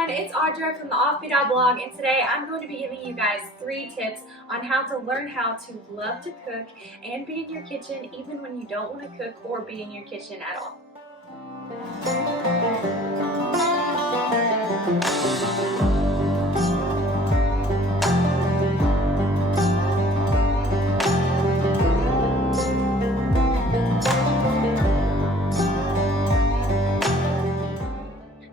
everyone, it's Audra from the Offbeat Out blog, and today I'm going to be giving you guys 3 tips on how to learn how to love to cook and be in your kitchen even when you don't want to cook or be in your kitchen at all.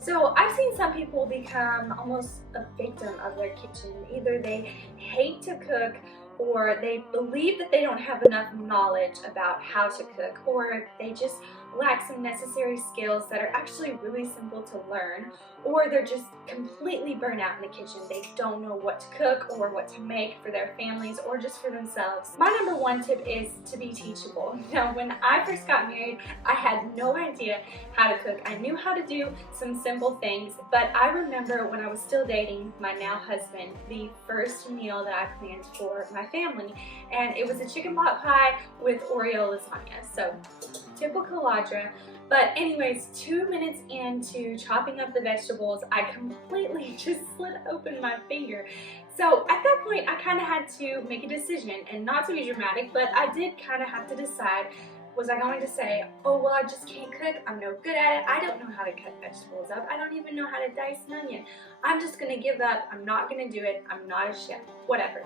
So I've seen some people become almost a victim of their kitchen. Either they hate to cook, or they believe that they don't have enough knowledge about how to cook, or they just lack some necessary skills that are actually really simple to learn, or they're just completely burnt out in the kitchen. They don't know what to cook or what to make for their families or just for themselves. My number 1 tip is to be teachable. Now, when I first got married, I had no idea how to cook. I knew how to do some simple things, but I remember when I was still dating my now husband, the first meal that I planned for my family, and it was a chicken pot pie with Oreo lasagna. So typical Audra. But anyways, 2 minutes into chopping up the vegetables, I completely just slit open my finger. So at that point, I kind of had to make a decision, and not to be dramatic, but I did kind of have to decide. Was I going to say, oh, well, I just can't cook, I'm no good at it, I don't know how to cut vegetables up, I don't even know how to dice an onion, I'm just going to give up, I'm not going to do it, I'm not a chef, whatever.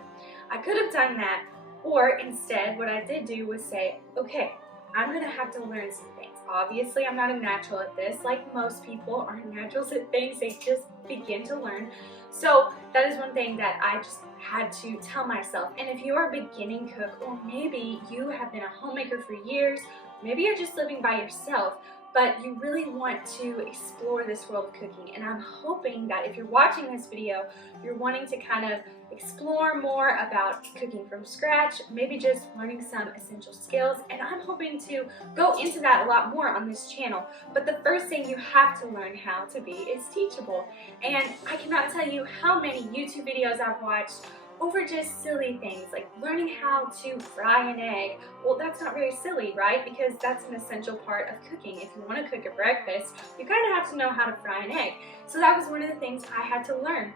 I could have done that, or instead what I did do was say, okay, I'm going to have to learn some things. Obviously, I'm not a natural at this. Like most people aren't naturals at things, they just begin to learn. So that is one thing that I just had to tell myself. And if you are a beginning cook, or maybe you have been a homemaker for years, maybe you're just living by yourself, but you really want to explore this world of cooking. And I'm hoping that if you're watching this video, you're wanting to kind of explore more about cooking from scratch, maybe just learning some essential skills, and I'm hoping to go into that a lot more on this channel. But the first thing you have to learn how to be is teachable. And I cannot tell you how many YouTube videos I've watched over just silly things like learning how to fry an egg. Well, that's not very silly, right? Because that's an essential part of cooking. If you want to cook a breakfast, you kind of have to know how to fry an egg. So that was one of the things I had to learn.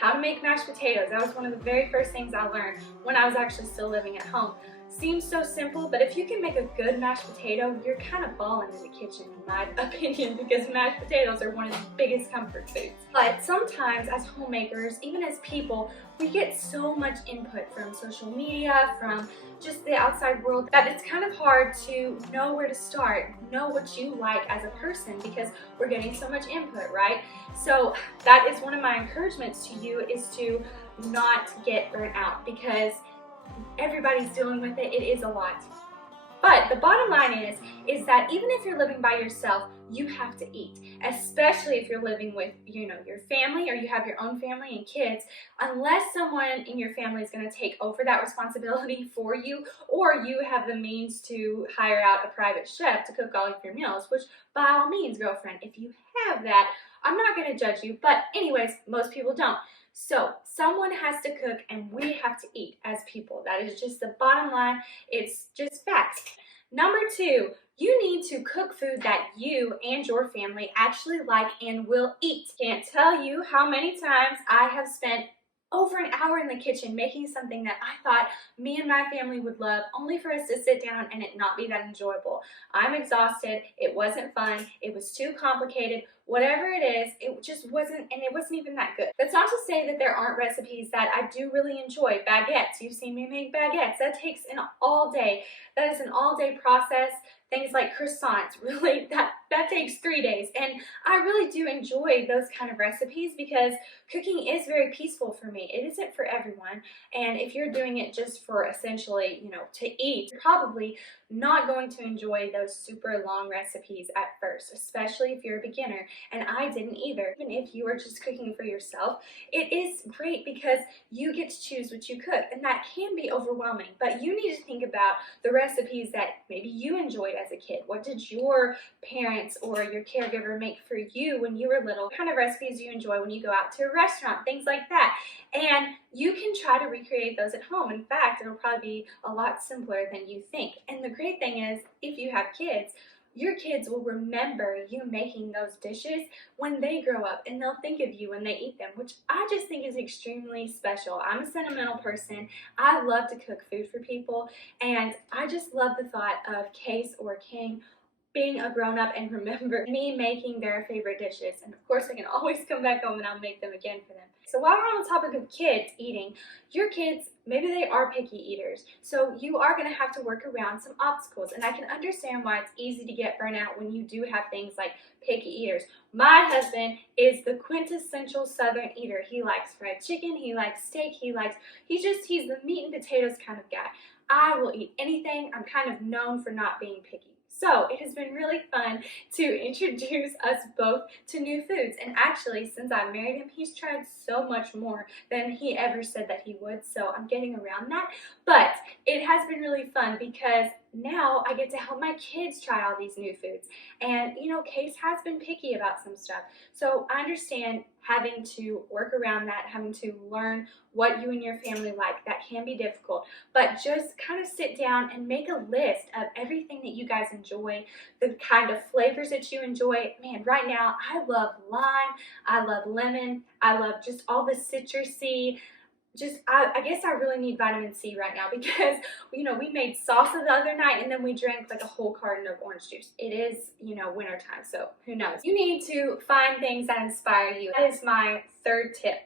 How to make mashed potatoes. That was one of the very first things I learned when I was actually still living at home. Seems so simple, but if you can make a good mashed potato, you're kind of balling in the kitchen, in my opinion, because mashed potatoes are one of the biggest comfort foods. But sometimes as homemakers, even as people, we get so much input from social media, from just the outside world, that it's kind of hard to know where to start, know what you like as a person, because we're getting so much input, right? So that is one of my encouragements to you, is to not get burnt out, because everybody's dealing with it. It is a lot. But the bottom line is that even if you're living by yourself, you have to eat, especially if you're living with, your family, or you have your own family and kids. Unless someone in your family is going to take over that responsibility for you, or you have the means to hire out a private chef to cook all of your meals, which by all means, girlfriend, if you have that, I'm not going to judge you. But anyways, most people don't. So someone has to cook, and we have to eat as people. That is just the bottom line. It's just facts. Number 2, you need to cook food that you and your family actually like and will eat. Can't tell you how many times I have spent over an hour in the kitchen making something that I thought me and my family would love, only for us to sit down and it not be that enjoyable. I'm exhausted, it wasn't fun, it was too complicated, whatever it is, it just wasn't, and it wasn't even that good. That's not to say that there aren't recipes that I do really enjoy. Baguettes, you've seen me make baguettes. That takes an all day. That is an all-day process. Things like croissants, really, that takes 3 days. And I really do enjoy those kind of recipes, because cooking is very peaceful for me. It isn't for everyone. And if you're doing it just for essentially, to eat, you're probably not going to enjoy those super long recipes at first, especially if you're a beginner. And I didn't either. Even if you are just cooking for yourself, it is great because you get to choose what you cook, and that can be overwhelming. But you need to think about the recipes that maybe you enjoyed as a kid. What did your parents or your caregiver make for you when you were little? What kind of recipes do you enjoy when you go out to a restaurant? Things like that. And you can try to recreate those at home. In fact, it'll probably be a lot simpler than you think. And the great thing is, if you have kids, your kids will remember you making those dishes when they grow up, and they'll think of you when they eat them, which I just think is extremely special. I'm a sentimental person. I love to cook food for people, and I just love the thought of Case or King being a grown-up and remember me making their favorite dishes. And of course I can always come back home and I'll make them again for them. So while we're on the topic of kids eating, your kids, maybe they are picky eaters, so you are going to have to work around some obstacles. And I can understand why it's easy to get burnout when you do have things like picky eaters. My husband is the quintessential Southern eater. He likes fried chicken, he likes steak, he's the meat and potatoes kind of guy. I will eat anything. I'm kind of known for not being picky. So it has been really fun to introduce us both to new foods. And actually, since I married him, he's tried so much more than he ever said that he would. So I'm getting around that. But it has been really fun because now I get to help my kids try all these new foods. And you know, Case has been picky about some stuff. So I understand having to work around that, having to learn what you and your family like. That can be difficult. But just kind of sit down and make a list of everything that you guys enjoy, the kind of flavors that you enjoy. Man, right now I love lime, I love lemon, I love just all the citrusy. I guess I really need vitamin C right now because, you know, we made salsa the other night and then we drank like a whole carton of orange juice. It is, you know, winter time, so who knows. You need to find things that inspire you. That is my third tip.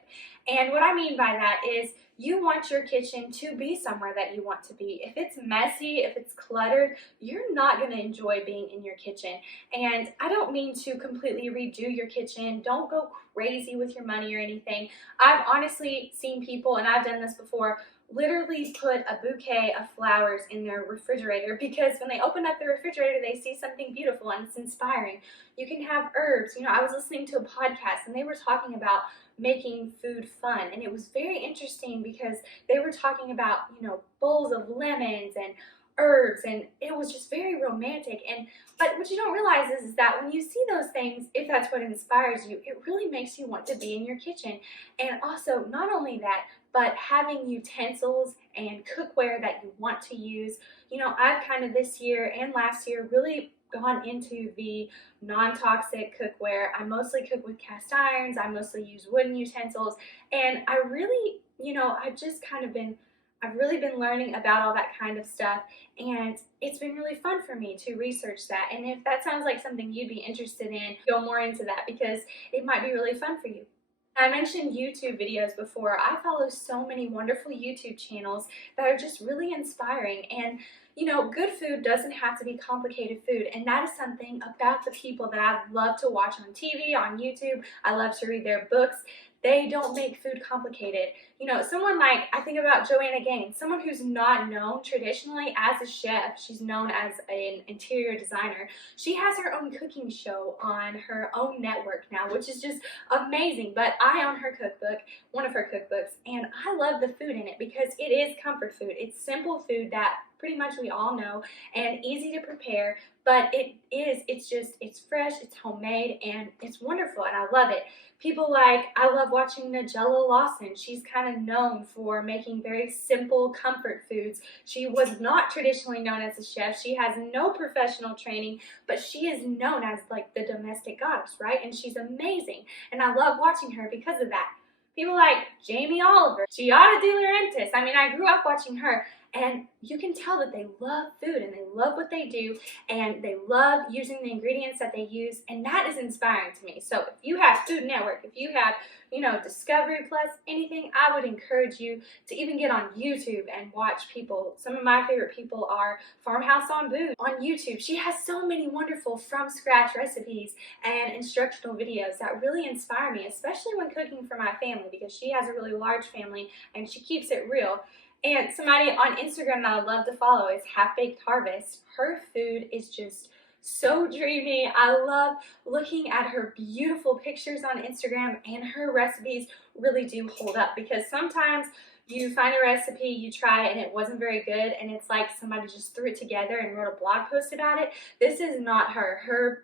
And what I mean by that is you want your kitchen to be somewhere that you want to be. If it's messy, if it's cluttered, you're not going to enjoy being in your kitchen. And I don't mean to completely redo your kitchen. Don't go crazy with your money or anything. I've honestly seen people, and I've done this before, literally put a bouquet of flowers in their refrigerator because when they open up the refrigerator, they see something beautiful and it's inspiring. You can have herbs. You know, I was listening to a podcast and they were talking about making food fun, and it was very interesting because they were talking about, you know, bowls of lemons and herbs, and it was just very romantic. And but what you don't realize is that when you see those things, if that's what inspires you, it really makes you want to be in your kitchen. And also, not only that, but having utensils and cookware that you want to use. You know, I've kind of this year and last year really gone into the non-toxic cookware. I mostly cook with cast irons, I mostly use wooden utensils, and I really, you know, I've really been learning about all that kind of stuff, and it's been really fun for me to research that. And if that sounds like something you'd be interested in, go more into that because it might be really fun for you. I mentioned YouTube videos before. I follow so many wonderful YouTube channels that are just really inspiring. And you know, good food doesn't have to be complicated food, and that is something about the people that I love to watch on TV, on YouTube. I love to read their books. They don't make food complicated. You know, someone like, I think about Joanna Gaines, someone who's not known traditionally as a chef. She's known as an interior designer. She has her own cooking show on her own network now, which is just amazing. But I own her cookbook, one of her cookbooks, and I love the food in it because it is comfort food. It's simple food that pretty much we all know and easy to prepare, but it's fresh, it's homemade, and it's wonderful, and I love it. People like, I love watching Nigella Lawson. She's kind of known for making very simple comfort foods. She was not traditionally known as a chef. She has no professional training, but she is known as like the domestic goddess, right? And she's amazing, and I love watching her because of that. People like Jamie Oliver, Giada De Laurentiis. I mean, I grew up watching her, and you can tell that they love food and they love what they do and they love using the ingredients that they use, and that is inspiring to me. So if you have Food Network, if you have, you know, Discovery Plus, anything, I would encourage you to even get on YouTube and watch people. Some of my favorite people are Farmhouse on Boone on YouTube. She has so many wonderful from scratch recipes and instructional videos that really inspire me, especially when cooking for my family, because she has a really large family and she keeps it real. And somebody on Instagram that I love to follow is Half Baked Harvest. Her food is just so dreamy. I love looking at her beautiful pictures on Instagram, and her recipes really do hold up, because sometimes you find a recipe, you try it, and it wasn't very good, and it's like somebody just threw it together and wrote a blog post about it. This is not her. Her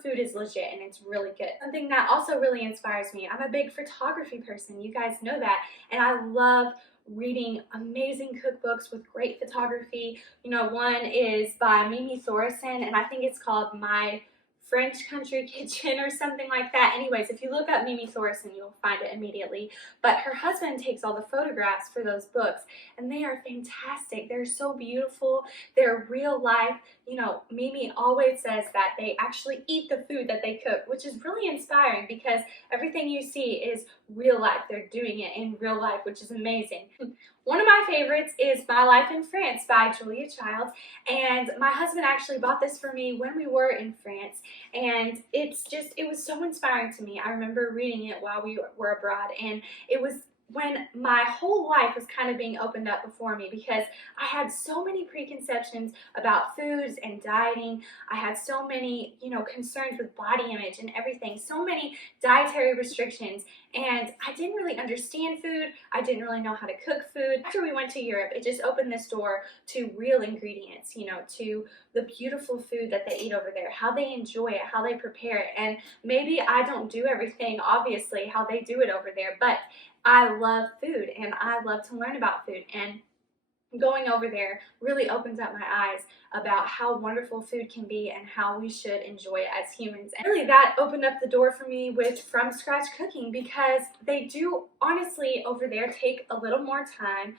food is legit and it's really good. Something that also really inspires me, I'm a big photography person, you guys know that, and I love reading amazing cookbooks with great photography. You know, one is by Mimi Thorson, and I think it's called My French Country Kitchen or something like that. Anyways, if you look up Mimi Thorson, you'll find it immediately. But her husband takes all the photographs for those books, and they are fantastic. They're so beautiful. They're real life. You know, Mimi always says that they actually eat the food that they cook, which is really inspiring because everything you see is real life. They're doing it in real life, which is amazing. One of my favorites is My Life in France by Julia Childs, and my husband actually bought this for me when we were in France, and it was so inspiring to me. I remember reading it while we were abroad, and it was when my whole life was kind of being opened up before me because I had so many preconceptions about foods and dieting. I had so many, you know, concerns with body image and everything, so many dietary restrictions, and I didn't really understand food. I didn't really know how to cook food. After we went to Europe, it just opened this door to real ingredients, you know, to the beautiful food that they eat over there, how they enjoy it, how they prepare it, and maybe I don't do everything, obviously, how they do it over there, but I love food and I love to learn about food, and going over there really opens up my eyes about how wonderful food can be and how we should enjoy it as humans. And really that opened up the door for me with from scratch cooking because they do honestly over there take a little more time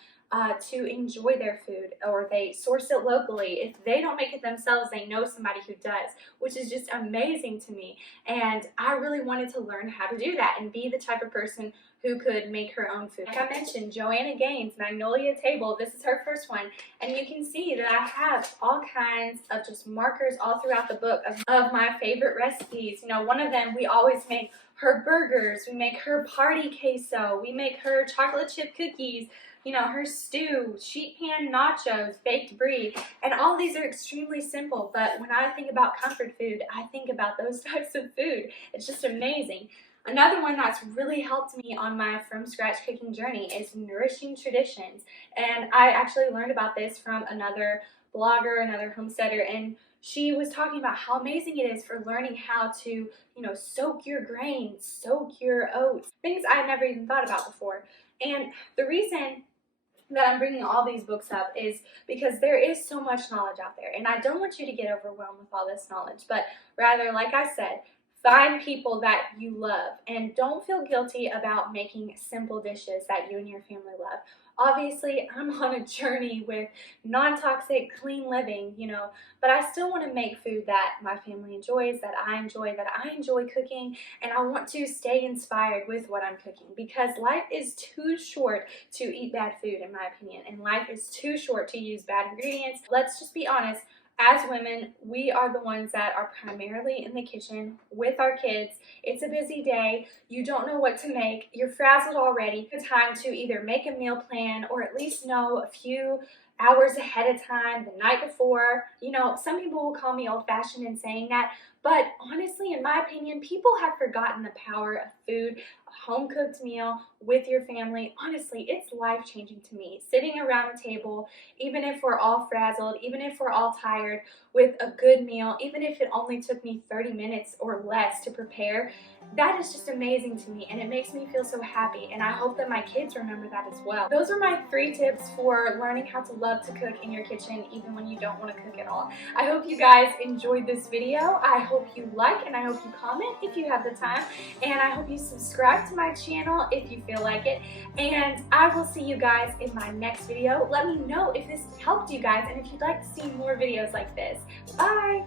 to enjoy their food, or they source it locally. If they don't make it themselves, they know somebody who does, which is just amazing to me. And I really wanted to learn how to do that and be the type of person who could make her own food. Like I mentioned, Joanna Gaines, Magnolia Table, this is her first one, and you can see that I have all kinds of just markers all throughout the book of my favorite recipes. You know, one of them, we always make her burgers, we make her party queso, we make her chocolate chip cookies, you know, her stew, sheet pan nachos, baked brie, and all these are extremely simple, but when I think about comfort food, I think about those types of food. It's just amazing. Another one that's really helped me on my from scratch cooking journey is Nourishing Traditions, and I actually learned about this from another blogger, another homesteader, and she was talking about how amazing it is for learning how to, you know, soak your grains, soak your oats, things I never even thought about before. And the reason that I'm bringing all these books up is because there is so much knowledge out there, and I don't want you to get overwhelmed with all this knowledge, but rather, like I said, find people that you love and don't feel guilty about making simple dishes that you and your family love. Obviously, I'm on a journey with non-toxic, clean living, you know, but I still want to make food that my family enjoys, that I enjoy cooking, and I want to stay inspired with what I'm cooking because life is too short to eat bad food, in my opinion, and life is too short to use bad ingredients. Let's just be honest. As women, we are the ones that are primarily in the kitchen with our kids. It's a busy day. You don't know what to make. You're frazzled already. It's time to either make a meal plan or at least know a few hours ahead of time, the night before. You know, some people will call me old-fashioned in saying that, but honestly, in my opinion, people have forgotten the power of food, a home-cooked meal with your family. Honestly, it's life-changing to me. Sitting around a table, even if we're all frazzled, even if we're all tired, with a good meal, even if it only took me 30 minutes or less to prepare, that is just amazing to me, and it makes me feel so happy, and I hope that my kids remember that as well. Those are my 3 tips for learning how to love to cook in your kitchen even when you don't want to cook at all. I hope you guys enjoyed this video. I hope you like and I hope you comment if you have the time, and I hope you subscribe to my channel if you feel like it, and I will see you guys in my next video. Let me know if this helped you guys and if you'd like to see more videos like this. Bye!